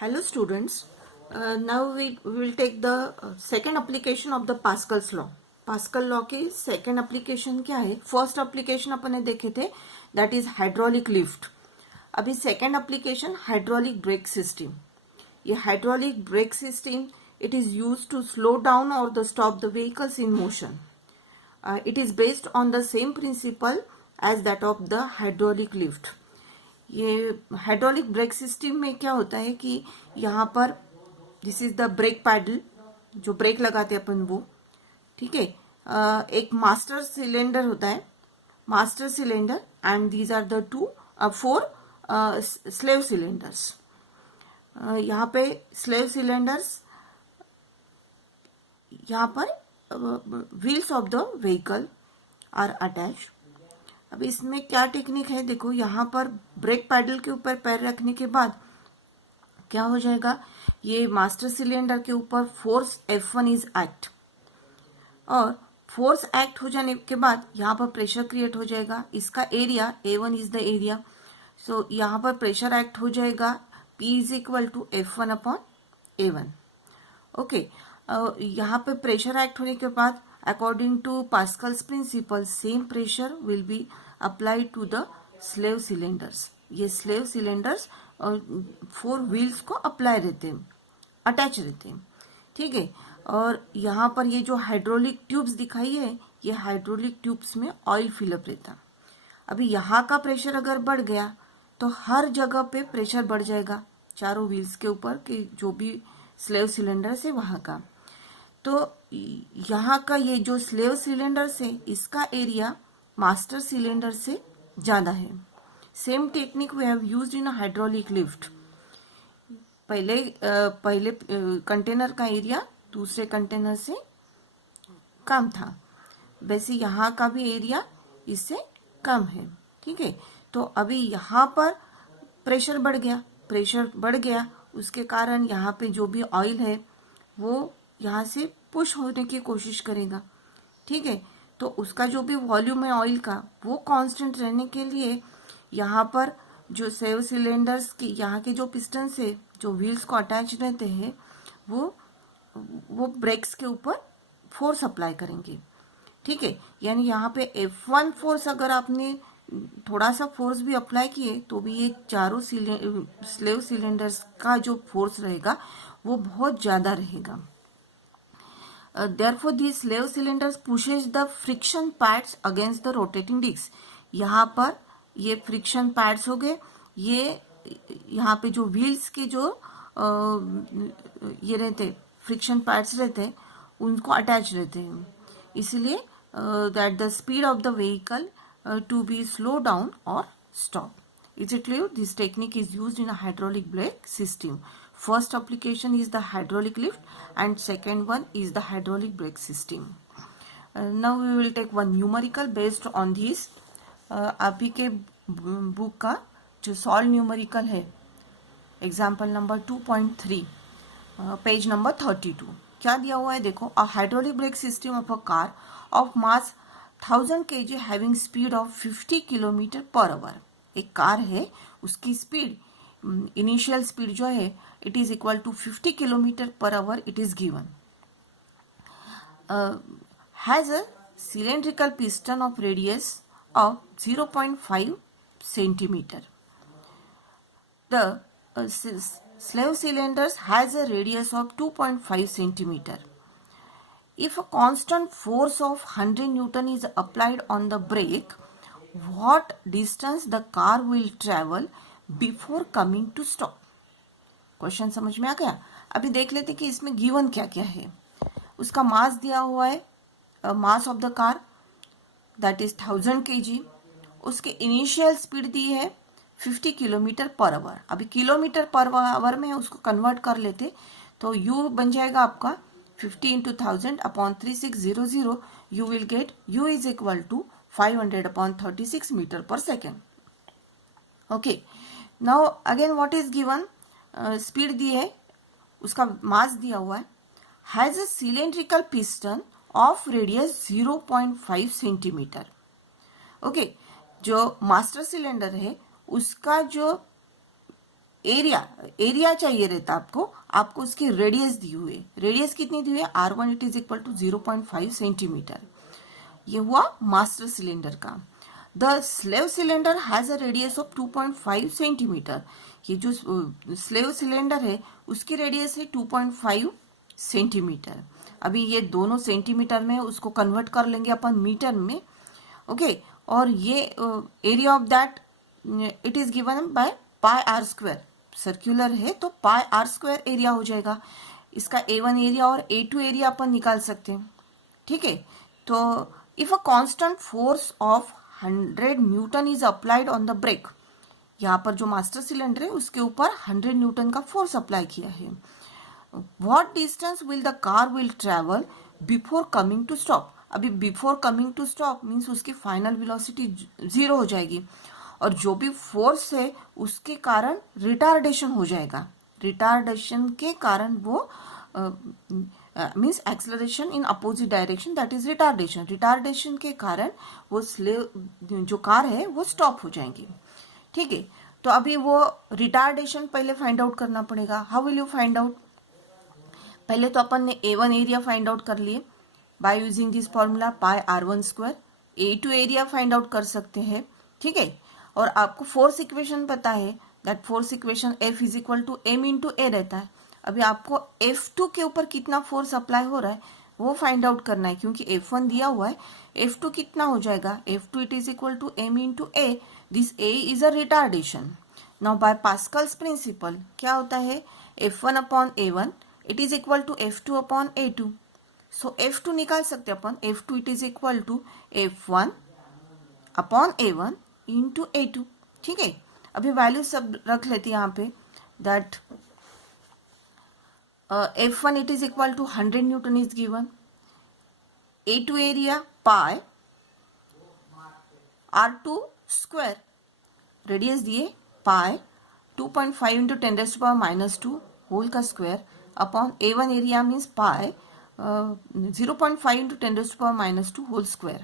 Hello students, now we will take the second application of the Pascal's law. Pascal law के second application क्या है? First application अपन ने देखे थे, that is hydraulic lift. अभी second application hydraulic brake system. ये hydraulic brake system it is used to slow down or the stop the vehicles in motion. It is based on the same principle as that of the hydraulic lift. ये hydraulic brake system में क्या होता है कि यहाँ पर this is the brake pedal, जो brake लगाते हैं अपन वो, ठीक है। एक मास्टर सिलेंडर होता है, master cylinder, and these are the four slave cylinders. यहाँ पे स्लेव सिलेंडर्स, यहाँ पर wheels of the vehicle are attached. अब इसमें क्या टेक्निक है, देखो यहाँ पर ब्रेक पैडल के ऊपर पैर रखने के बाद क्या हो जाएगा, ये मास्टर सिलेंडर के ऊपर फोर्स F1 इज एक्ट, और फोर्स एक्ट हो जाने के बाद यहाँ पर प्रेशर क्रिएट हो जाएगा। इसका area A1 is the area, so यहाँ पर प्रेशर एक्ट हो जाएगा P is equal to F1 upon A1। Okay, यहाँ पे प्रेशर एक्ट होने के बाद according to Pascal's principle same pressure will be applied to the slave cylinders. ये slave cylinders और फोर व्हील्स को अप्लाई रहते हैं, अटैच रहते हैं, ठीक है। और यहाँ पर ये जो हाइड्रोलिक ट्यूब्स दिखाई है, ये हाइड्रोलिक ट्यूब्स में ऑयल फिलअप रहता। अभी यहाँ का प्रेशर अगर बढ़ गया तो हर जगह पे प्रेशर बढ़ जाएगा चारों व्हील्स के ऊपर, कि जो भी स्लेव सिलेंडर है वहाँ का। तो यहाँ का ये जो स्लेव सिलेंडर से इसका एरिया मास्टर सिलेंडर से ज़्यादा है। Same technique we have used in hydraulic lift. पहले कंटेनर का एरिया दूसरे कंटेनर से कम था, वैसे यहाँ का भी एरिया इससे कम है, ठीक है। तो अभी यहाँ पर प्रेशर बढ़ गया, उसके कारण यहाँ पे जो भी ऑयल है वो यहाँ से पुश होने की कोशिश करेगा, ठीक है। तो उसका जो भी वॉल्यूम है ऑयल का, वो कांस्टेंट रहने के लिए यहाँ पर जो सेव सिलेंडर्स की यहाँ के जो पिस्टन से जो व्हील्स को अटैच रहते हैं वो ब्रेक्स के ऊपर फोर्स अप्लाई करेंगे, ठीक है। यानी यहाँ पे F1 फोर्स अगर आपने थोड़ा सा फोर्स भी अप्लाई किए तो भी ये चारों स्लेव सिलेंडर्स का जो फोर्स रहेगा वो बहुत ज़्यादा रहेगा। Therefore, these slave cylinders pushes the friction pads against the rotating disc. यहाँ पर ये फ्रिक्शन पैड्स हो गए, ये यहाँ पे जो व्हील्स के जो ये रहते फ्रिक्शन पैड्स रहते उनको अटैच रहते हैं, इसलिए that the speed of the vehicle to be slow down और stop. Is it clear? This technique is used in a hydraulic brake system. First application is the hydraulic lift and second one is the hydraulic brake system. Now we will take one numerical based on this. अभी के book का जो solve numerical है, example number 2.3, page number 32। क्या दिया हुआ है देखो, a hydraulic brake system of a car of mass 1000 kg having speed of 50 kilometre per hour. एक कार है, उसकी स्पीड, इनिशियल स्पीड जो है it is equal to 50 kilometre per hour, it is given. Has a cylindrical piston of radius of 0.5 centimetre. The slave cylinders has a radius of 2.5 centimeter. If a constant force of 100 Newton is applied on the brake, what distance the car will travel before coming to stop? Question समझ में आ गया। अभी देख लेते कि इसमें given क्या क्या है। उसका मास दिया हुआ है, mass of the car that is 1000 kg। उसके इनिशियल स्पीड दी है 50 किलोमीटर पर आवर। अभी किलोमीटर पर आवर में उसको कन्वर्ट कर लेते तो u बन जाएगा आपका 50 into 1000 upon 3600। You will get u is equal to 500 upon 36 metre per second. Okay, now again what is given, speed दी है, उसका मास दिया हुआ है, has a cylindrical piston of radius 0.5 centimetre. Okay, जो मास्टर सिलेंडर है उसका जो एरिया चाहिए रहता आपको उसकी रेडियस दी हुई है। रेडियस कितनी दी हुई है? R1 it is equal to 0.5 centimeter. ये हुआ मास्टर सिलेंडर का। The slave cylinder has a radius of 2.5 centimeter. ये जो स्लेव सिलेंडर है उसकी रेडियस है 2.5 सेंटीमीटर। अभी ये दोनों सेंटीमीटर में उसको कन्वर्ट कर लेंगे अपन मीटर में। ओके, और ये area of that it is given by pi r square. Circular है तो पाई आर स्क्वायर एरिया हो जाएगा। इसका A1 एरिया और A2 एरिया अपन निकाल सकते हैं। ठीक है, तो if a constant force of 100 newton is applied on the brake, यहाँ पर जो मास्टर सिलेंडर है उसके ऊपर 100 न्यूटन का फोर्स अप्लाई किया है। What distance will the car will travel before coming to stop. अभी before coming to stop means उसकी फाइनल वेलोसिटी 0 हो जाएगी, और जो भी फोर्स है उसके कारण रिटार्डेशन हो जाएगा। रिटार्डेशन के कारण वो means acceleration in opposite direction, that is retardation. Retardation के कारण वो स्लेव जो कार है वो स्टॉप हो जाएंगी। ठीक है, तो अभी वो रिटार्डेशन पहले फाइंड आउट करना पड़ेगा। How will you find out? पहले तो अपन ने A1 एरिया फाइंड आउट कर लिए by using this formula pi R1 square. A2 area find out कर सकते हैं। ठीक है, और आपको फोर्स इक्वेशन पता है, that force equation F is equal to M into A रहता है। अभी आपको F2 के ऊपर कितना फोर्स अप्लाई हो रहा है वो फाइंड आउट करना है, क्योंकि F1 दिया हुआ है। F2 कितना हो जाएगा? F2 it is equal to M into A। This A is a retardation. Now by Pascal's principle क्या होता है? F1 upon A1 it is equal to F2 upon A2। So F2 निकाल सकते अपन। F2 it is equal to F1 upon A1 into A2। ठीक है, अभी value सब रख लेते हैं यहाँ पे, that F1 it is equal to 100 Newton is given. A2 area pi R2 square. Radius दिए pi 2.5 into 10 raised to power minus 2 whole का square upon A1 area means pi 0.5 into 10 raised to power minus 2 whole square.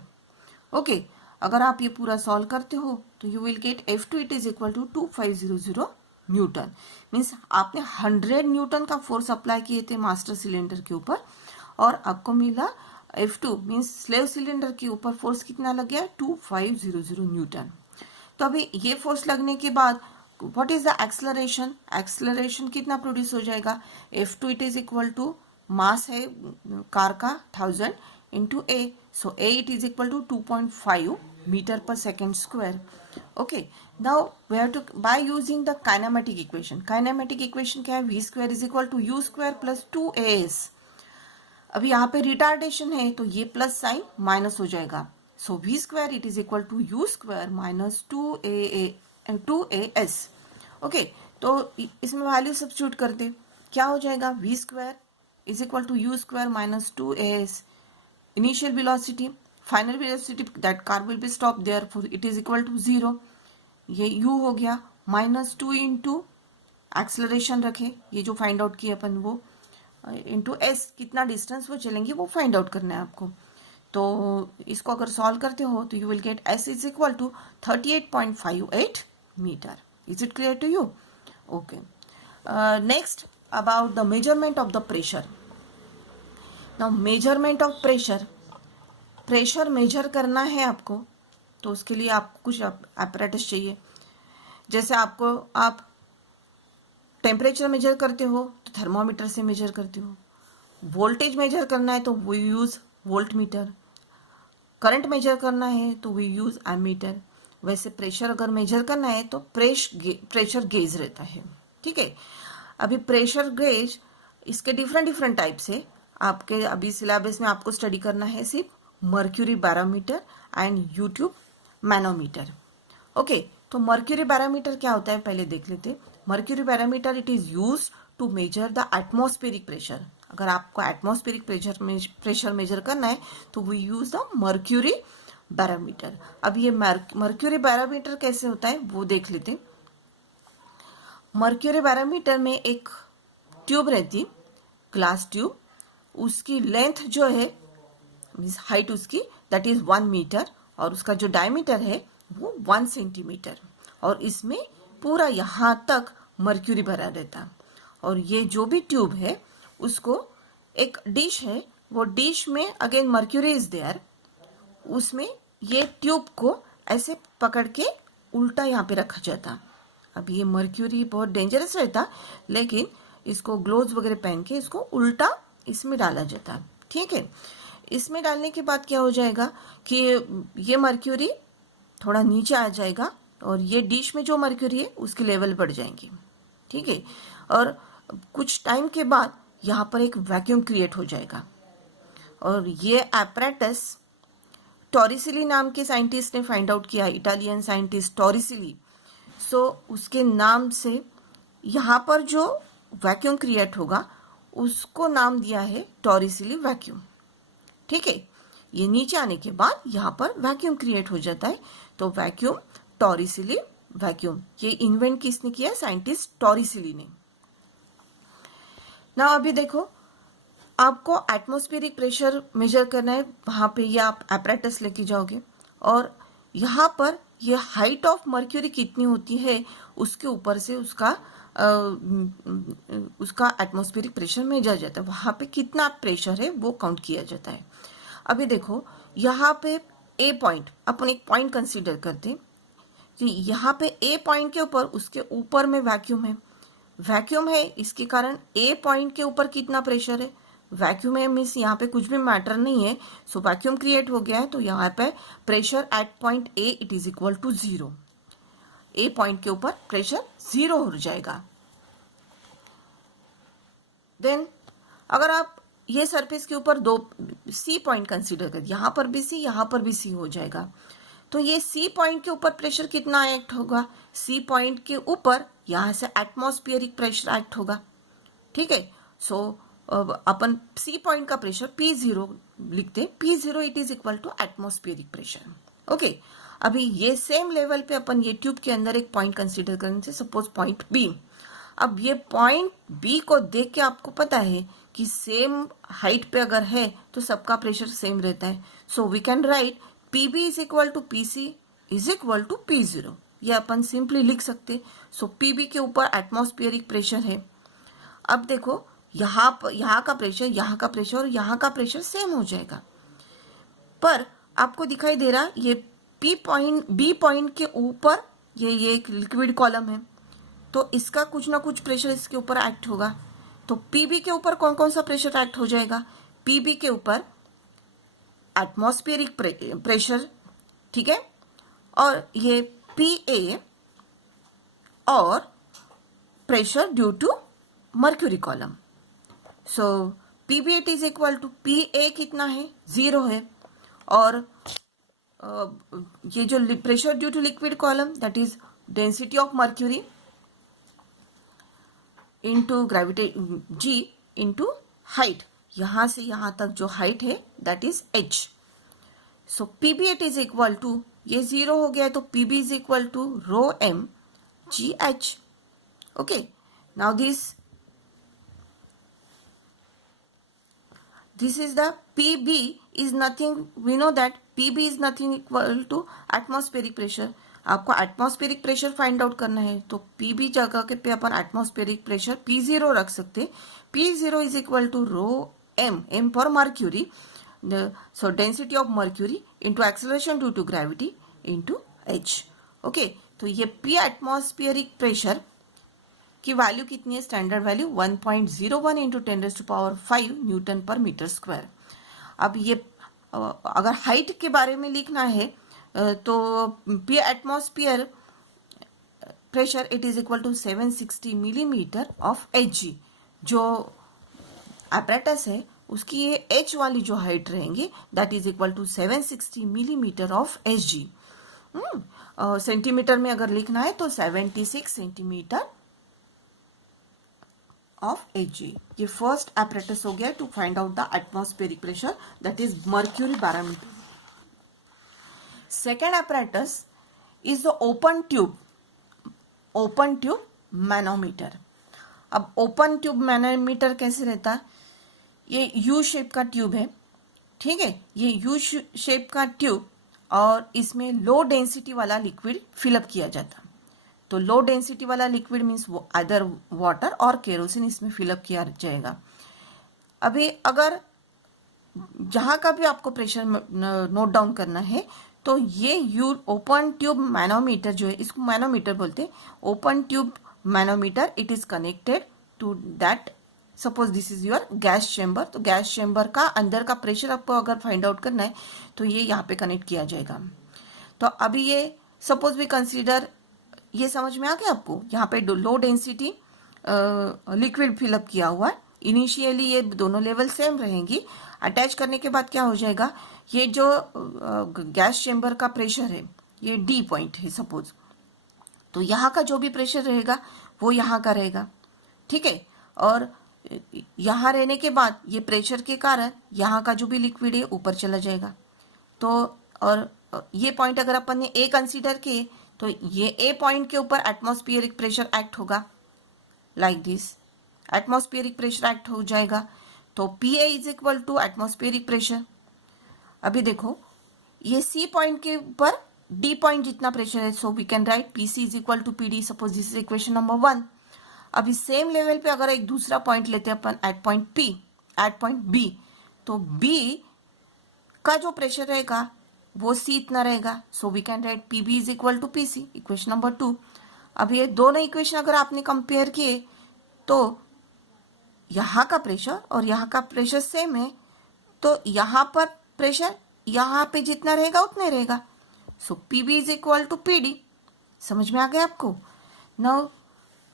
Okay, अगर आप ये पूरा solve करते हो तो you will get F2 it is equal to 2500 Newton. Means आपने 100 Newton का फोर्स अप्लाई किए थे मास्टर सिलेंडर के ऊपर, और आपको मिला F2 मीन्स स्लेव सिलेंडर के ऊपर फोर्स कितना लग गया? 2500 न्यूटन। तो अभी ये फोर्स लगने के बाद what is the acceleration? Acceleration कितना प्रोड्यूस हो जाएगा? F2 it is equal to mass है कार का 1000 into A, so A it is equal to 2.5 meter per second square. Okay, now we have to by using the kinematic equation. Kinematic equation क्या है? V square is equal to U square plus 2AS. अभी यहाँ पे retardation है तो ये plus sign minus हो जाएगा। सो V square it is equal to U square minus 2AS. Okay, तो इसमें वैल्यू सब्स्टिट्यूट करते क्या हो जाएगा? V square is equal to U square minus 2AS. Initial velocity, final velocity that car will be stop there for it is equal to 0। ये u हो गया minus 2 into acceleration रखे, ये जो फाइंड आउट किए अपन वो, इंटू s, कितना distance वो चलेंगे वो फाइंड आउट करना है आपको। तो इसको अगर सॉल्व करते हो तो you will get s is equal to 38.58 meter. Is it clear to you? Okay, next about the measurement of the pressure. Now measurement of pressure, pressure measure करना है आपको तो उसके लिए आपको कुछ apparatus चाहिए। जैसे आप टेम्परेचर मेजर करते हो तो थर्मोमीटर से मेजर करते हो, वोल्टेज मेजर करना है तो we use voltmeter, current measure करना है तो वी यूज एमीटर। वैसे प्रेशर अगर मेजर करना है तो प्रेशर गेज रहता है। ठीक है, अभी प्रेशर गेज इसके डिफरेंट टाइप्स है। आपके अभी सिलेबस में आपको स्टडी करना है सिर्फ mercury barometer and U tube manometer. Okay, तो मर्क्यूरी बैरोमीटर क्या होता है पहले देख लेते। Mercury barometer it is use to measure the atmospheric pressure. अगर आपको एटमॉस्फेरिक प्रेशर मेजर करना है तो we use the mercury barometer. अब ये मर्क्यूरी बैरोमीटर कैसे होता है वो देख लेते। मर्क्यूरी बैरोमीटर में एक ट्यूब रहती, ग्लास ट्यूब, उसकी लेंथ जो है मीन्स हाइट उसकी दैट इज 1 मीटर, और उसका जो डायमीटर है वो 1 सेंटीमीटर, और इसमें पूरा यहाँ तक मर्क्यूरी भरा रहता। और ये जो भी ट्यूब है उसको एक डिश है, वो डिश में अगेन मर्क्यूरी इज देयर, उसमें ये ट्यूब को ऐसे पकड़ के उल्टा यहाँ पे रखा जाता। अब ये मर्क्यूरी बहुत डेंजरस रहता, लेकिन इसको ग्लोव्स वगैरह पहन के इसको उल्टा इसमें डाला जाता। ठीक है, इसमें डालने के बाद क्या हो जाएगा कि ये मर्क्यूरी थोड़ा नीचे आ जाएगा और ये डिश में जो मर्क्यूरी है उसकी लेवल बढ़ जाएंगी। ठीक है, और कुछ टाइम के बाद यहाँ पर एक वैक्यूम क्रिएट हो जाएगा और ये एपरेटस टॉरिसिली नाम के साइंटिस्ट ने फाइंड आउट किया, इटालियन साइंटिस्ट टॉरिसिली। सो उसके नाम से यहाँ पर जो वैक्यूम क्रिएट होगा उसको नाम दिया है टॉरिसिली वैक्यूम। ठीक है, ये नीचे आने के बाद यहाँ पर वैक्यूम क्रिएट हो जाता है, तो वैक्यूम टॉरिसिली वैक्यूम। ये इन्वेंट किसने किया? साइंटिस्ट टॉरिसिली ने। ना अभी देखो, आपको एटमॉस्फेरिक प्रेशर मेजर करना है, वहां पे ये आप एपरेटस लेके जाओगे और यहाँ पर ये हाइट ऑफ मर्क्यूरी कितनी होती है उसके ऊपर से उसका एटमॉस्फेरिक प्रेशर मेजर जाता है। वहां पे कितना प्रेशर है वो काउंट किया जाता है। अभी देखो यहाँ पे ए पॉइंट, अपन एक पॉइंट कंसीडर करते हैं कि यहाँ पे ए पॉइंट के ऊपर, उसके ऊपर में वैक्यूम है। वैक्यूम है, इसके कारण ए पॉइंट के ऊपर कितना प्रेशर है? वैक्यूम है मीन्स यहाँ पे कुछ भी मैटर नहीं है, सो वैक्यूम क्रिएट हो गया है, तो यहाँ पे pressure at point A it is equal to 0। A point के ऊपर प्रेशर 0 हो जाएगा। देन अगर आप ये सरफेस के ऊपर दो सी पॉइंट कंसीडर कर, यहाँ पर भी सी, यहाँ पर भी सी हो जाएगा, तो ये सी पॉइंट के ऊपर प्रेशर कितना एक्ट होगा? सी पॉइंट के ऊपर यहाँ से एटमॉस्फेरिक प्रेशर एक्ट होगा। ठीक है, सो अपन सी पॉइंट का प्रेशर P0 लिखते, P0 it is equal to atmospheric pressure. Okay, अभी ये सेम लेवल पे अपन ये ट्यूब के अंदर एक पॉइंट कंसीडर करने से, सपोज पॉइंट बी। अब ये पॉइंट बी को देख के आपको पता है कि सेम हाइट पे अगर है तो सबका प्रेशर सेम रहता है, so we can write PB is equal to PC is equal to P0। ये अपन सिंपली लिख सकते। सो PB के ऊपर एटमॉस्फेरिक प्रेशर है। अब देखो यहाँ का प्रेशर, यहाँ का प्रेशर और यहाँ का प्रेशर सेम हो जाएगा, पर आपको दिखाई दे रहा ये बी पॉइंट के ऊपर ये एक लिक्विड कॉलम है, तो इसका कुछ ना कुछ प्रेशर इसके ऊपर एक्ट होगा। तो PB के ऊपर कौन कौन सा प्रेशर एक्ट हो जाएगा? PB के ऊपर एटमॉस्फेरिक प्रेशर, ठीक है, और ये PA और pressure due to mercury column. So PB it is equal to PA कितना है? 0 है, और ये जो pressure due to liquid column that is density of mercury into gravity G into height, यहां से यहां तक जो हाइट है that is H। So PB it is equal to, ये 0 हो गया तो PB is equal to rho m GH। Okay, now this is the PB is nothing, we know that PB is nothing equal to atmospheric pressure। आपको atmospheric pressure find out करना है तो PB जगह के पे अपन एटमॉस्फेरिक प्रेशर P0 रख सकते। P0 is equal to rho m for mercury, so density of mercury into acceleration due to gravity into H। Okay, तो ये P एटमॉस्फेरिक प्रेशर की वैल्यू कितनी है? Standard value 1.01 into 10⁵ newton per metre square. अब ये अगर height के बारे में लिखना है तो P atmosphere pressure it is equal to 760 millimetre of Hg। जो एपरेटस है उसकी ये H वाली जो हाइट रहेंगे that is equal to 760 millimetre of Hg। Centimetre में अगर लिखना है तो 76 सेंटीमीटर ऑफ Hg। ये फर्स्ट एपरेटस हो गया to find out the atmospheric pressure that is mercury barometer. Second apparatus is the open tube manometer. अब ओपन ट्यूब मैनोमीटर कैसे रहता है? ये यू शेप का ट्यूब है, ठीक है, ये यू शेप का ट्यूब और इसमें लो डेंसिटी वाला लिक्विड फिलअप किया जाता। तो लो डेंसिटी वाला लिक्विड मीन्स अदर वाटर और केरोसिन इसमें फिलअप किया जाएगा। अभी अगर जहां का भी आपको प्रेशर नोट डाउन करना है तो ये ओपन ट्यूब मैनोमीटर जो है, इसको मैनोमीटर बोलते हैं, open tube manometer, it is connected to that. Suppose this is your gas chamber, तो गैस चेम्बर का अंदर का प्रेशर आपको अगर फाइंड आउट करना है तो ये यहाँ पे कनेक्ट किया जाएगा। तो अभी ये सपोज वी कंसीडर, ये समझ में आ गया आपको, यहाँ पे लो डेंसिटी लिक्विड फिलअप किया हुआ है। इनिशियली ये दोनों लेवल सेम रहेंगी, अटैच करने के बाद क्या हो जाएगा, ये जो गैस चेम्बर का प्रेशर है ये डी पॉइंट है सपोज, तो यहाँ का जो भी प्रेशर रहेगा वो यहाँ का रहेगा, ठीक है। और यहाँ रहने के बाद ये प्रेशर के कारण यहाँ का जो भी लिक्विड है ऊपर चला जाएगा। तो और ये पॉइंट अगर अपन ने ए कंसीडर किए तो ये ए पॉइंट के ऊपर एटमॉस्फेरिक प्रेशर एक्ट होगा, like this atmospheric pressure act हो जाएगा। तो P A is equal to atmospheric pressure. अभी देखो ये सी पॉइंट के ऊपर डी पॉइंट जितना प्रेशर है, so we can write P C is equal to P D. Suppose this is equation number 1। अभी सेम लेवल पे अगर एक दूसरा पॉइंट लेते हैं अपन at point P, at point B, तो बी का जो प्रेशर रहेगा वो सी इतना रहेगा, so we can write P B is equal to P C, equation number 2। अब ये दोनों इक्वेशन अगर आपने कंपेयर किए तो यहाँ का प्रेशर और यहाँ का प्रेशर सेम है, तो यहाँ पर प्रेशर यहाँ पे जितना रहेगा उतना ही रहेगा, so P B is equal to P D. समझ में आ गया आपको? नाउ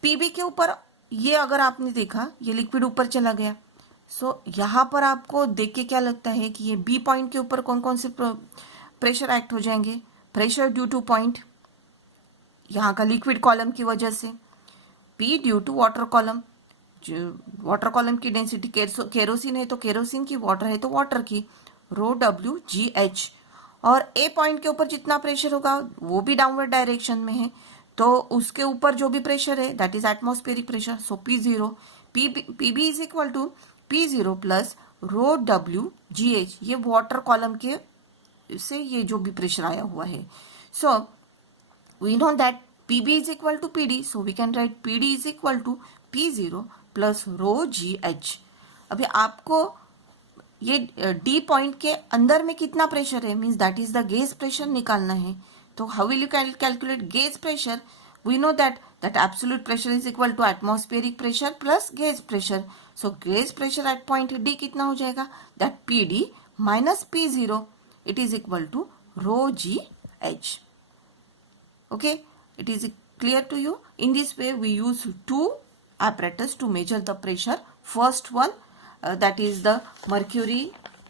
पी बी के ऊपर ये अगर आपने देखा ये लिक्विड ऊपर चला गया, सो यहाँ पर आपको देख के क्या लगता है कि ये बी पॉइंट के ऊपर कौन कौन से प्रेशर एक्ट हो जाएंगे? प्रेशर ड्यू टू पॉइंट यहाँ का लिक्विड कॉलम की वजह से, P due to water column, water column की डेंसिटी केरोसिन है तो केरोसिन की, वाटर है तो वाटर की, रो डब्ल्यू जी एच। और ए पॉइंट के ऊपर जितना प्रेशर होगा वो भी डाउनवर्ड डायरेक्शन में है, तो उसके ऊपर जो भी प्रेशर है that is atmospheric pressure. So P zero, P B is equal to P zero plus rho W G H, ये वाटर कॉलम के से ये जो भी प्रेशर आया हुआ है। So we know that P B is equal to P D, so we can write P D is equal to P zero plus rho G H. अभी आपको ये डी पॉइंट के अंदर में कितना प्रेशर है means that is the gauge pressure निकालना है। तो how will you calculate gauge pressure? We know that absolute pressure is equal to atmospheric pressure plus gauge pressure. So gauge pressure at point D कितना हो जाएगा? That P D minus P zero, it is equal to rho G H. Okay, it is clear to you? In this way we use two apparatus to measure the pressure. First one that is the mercury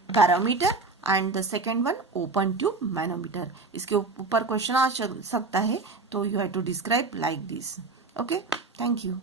barometer and the second one open tube manometer. इसके ऊपर question आ सकता है तो you have to describe like this. Okay, thank you.